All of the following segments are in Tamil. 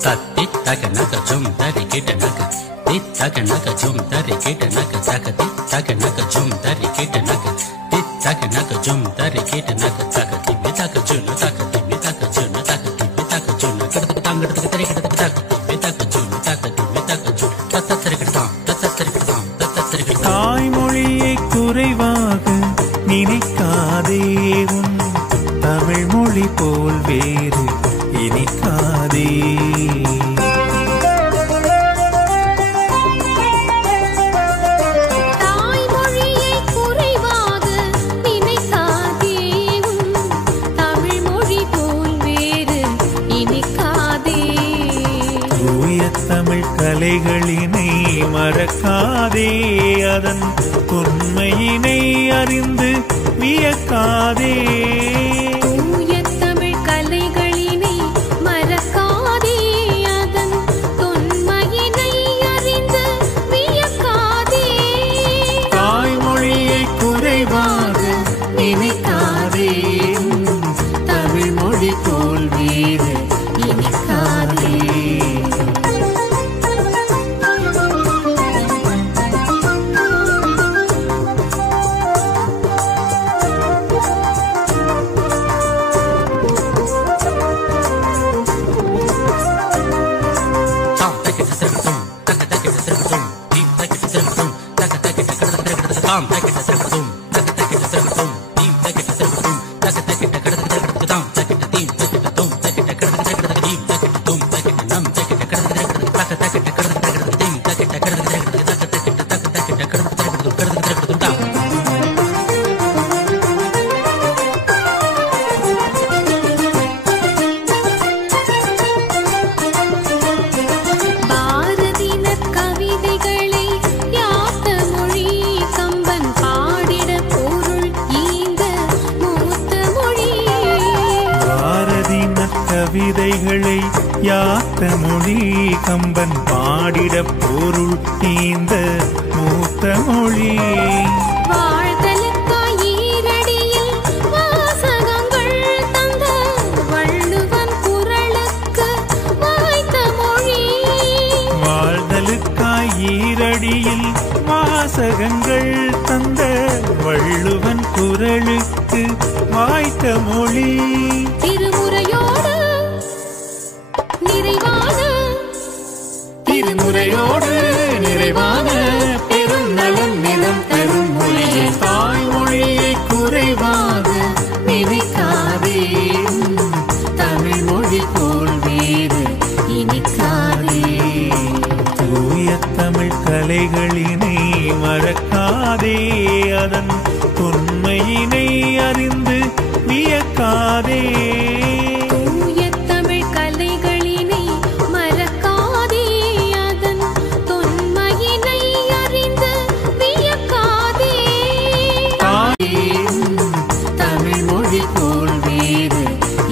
Tati taka naka jum tari kita naka tit taka naka jum tari kita naka taka tit taka naka jum tari kita naka tit taka naka jum tari kita naka taka tibi taka juna taka tibi taka juna taka tibi taka juna kada tanga taka tari kada taka tibi taka juna taka tibi taka juna tata tari kada tata tari kada தாய்மொழியை குறைவாக நினைக்காதே உன் தமிழ் மொழி போல் வேறு இனிக்காதே தாய்மொழியை குறைவாக நினைக்காதே உன் தமிழ் மொழி போல் வேறு இனிக்காதே தூய தமிழ் கலைகளினை மறக்காதே அதன் உண்மையினை அறிந்து வியக்காதே தூய தமிழ் கலைகளினை மறக்காதே அதன் தொன்மையினை அறிந்து வியக்காதே தாய்மொழியை குறைவாக நினைக்காதே தமிழ் மொழி போல் வேறு இனிக்காதே பாரதினர் கவிதைகளை யாத்த மொழி கம்பன் பாடிட பொருள் ஈந்த மூத்த மொழி பாரதினர் கவிதைகளை யாத்த மொழி கம்பன் பாடிட பொருள் ஈந்த மூத்த மொழி வாழ்தலுக்காய் ஈரடியில் வாசகங்கள் தந்த வள்ளுவன் குறளுக்கு வாய்த்த மொழி வாழ்தலுக்காய் ஈரடியில் வாசகங்கள் தந்த வள்ளுவன் குறளுக்கு வாய்த்த மொழி திருமுறையோடு நிறைவான பெரும் நலன் நிலம் பெரும் மொழியை தாய்மொழியை குறைவாக நினைக்காதே தமிழ் மொழி போல் வேறு இனிக்காதே தூய தமிழ் கலைகளினை மறக்காதே அதன் உண்மையினை அறிந்து வியக்காதே தூய தமிழ் கலைகளினை மறக்காதே அதன் தொன்மையினை அறிந்து வியக்காதே தமிழ் மொழி போல் வேறு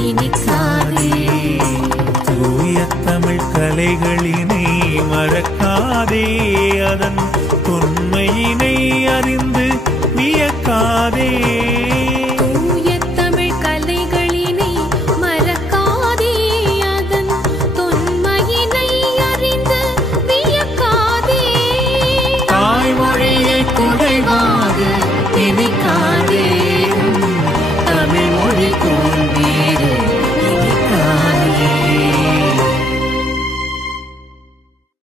இனிக்காதே தூய தமிழ் கலைகளினை மறக்காதே அதன் உண்மையினை அறிந்து வியக்காதே